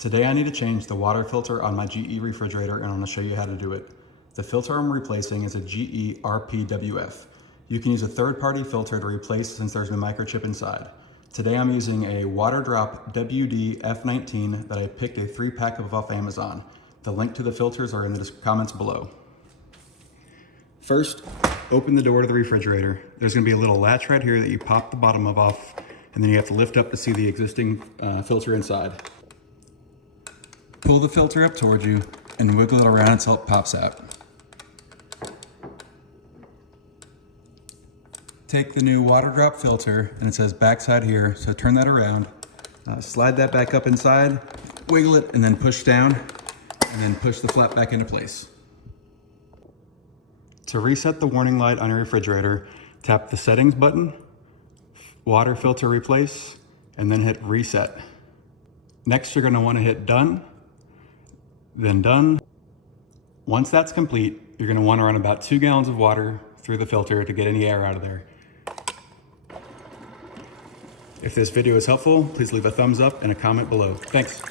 Today I need to change the water filter on my GE refrigerator, and I'm going to show you how to do it. The filter I'm replacing is a GE RPWF. You can use a third-party filter to replace since there's no microchip inside. Today I'm using a water drop WD F19 that I picked a 3-pack of off Amazon. The link to the filters are in the comments below. First, open the door to the refrigerator. There's going to be a little latch right here that you pop the bottom of off, and then you have to lift up to see the existing filter inside. Pull the filter up towards you and wiggle it around until it pops out. Take the new water drop filter, and it says backside here, so turn that around, slide that back up inside, wiggle it, and then push down, and then push the flap back into place. To reset the warning light on your refrigerator, tap the settings button, water filter replace, and then hit reset. Next, you're going to want to hit done, then done. Once that's complete, you're going to want to run about 2 gallons of water through the filter to get any air out of there. If this video is helpful, please leave a thumbs up and a comment below. Thanks.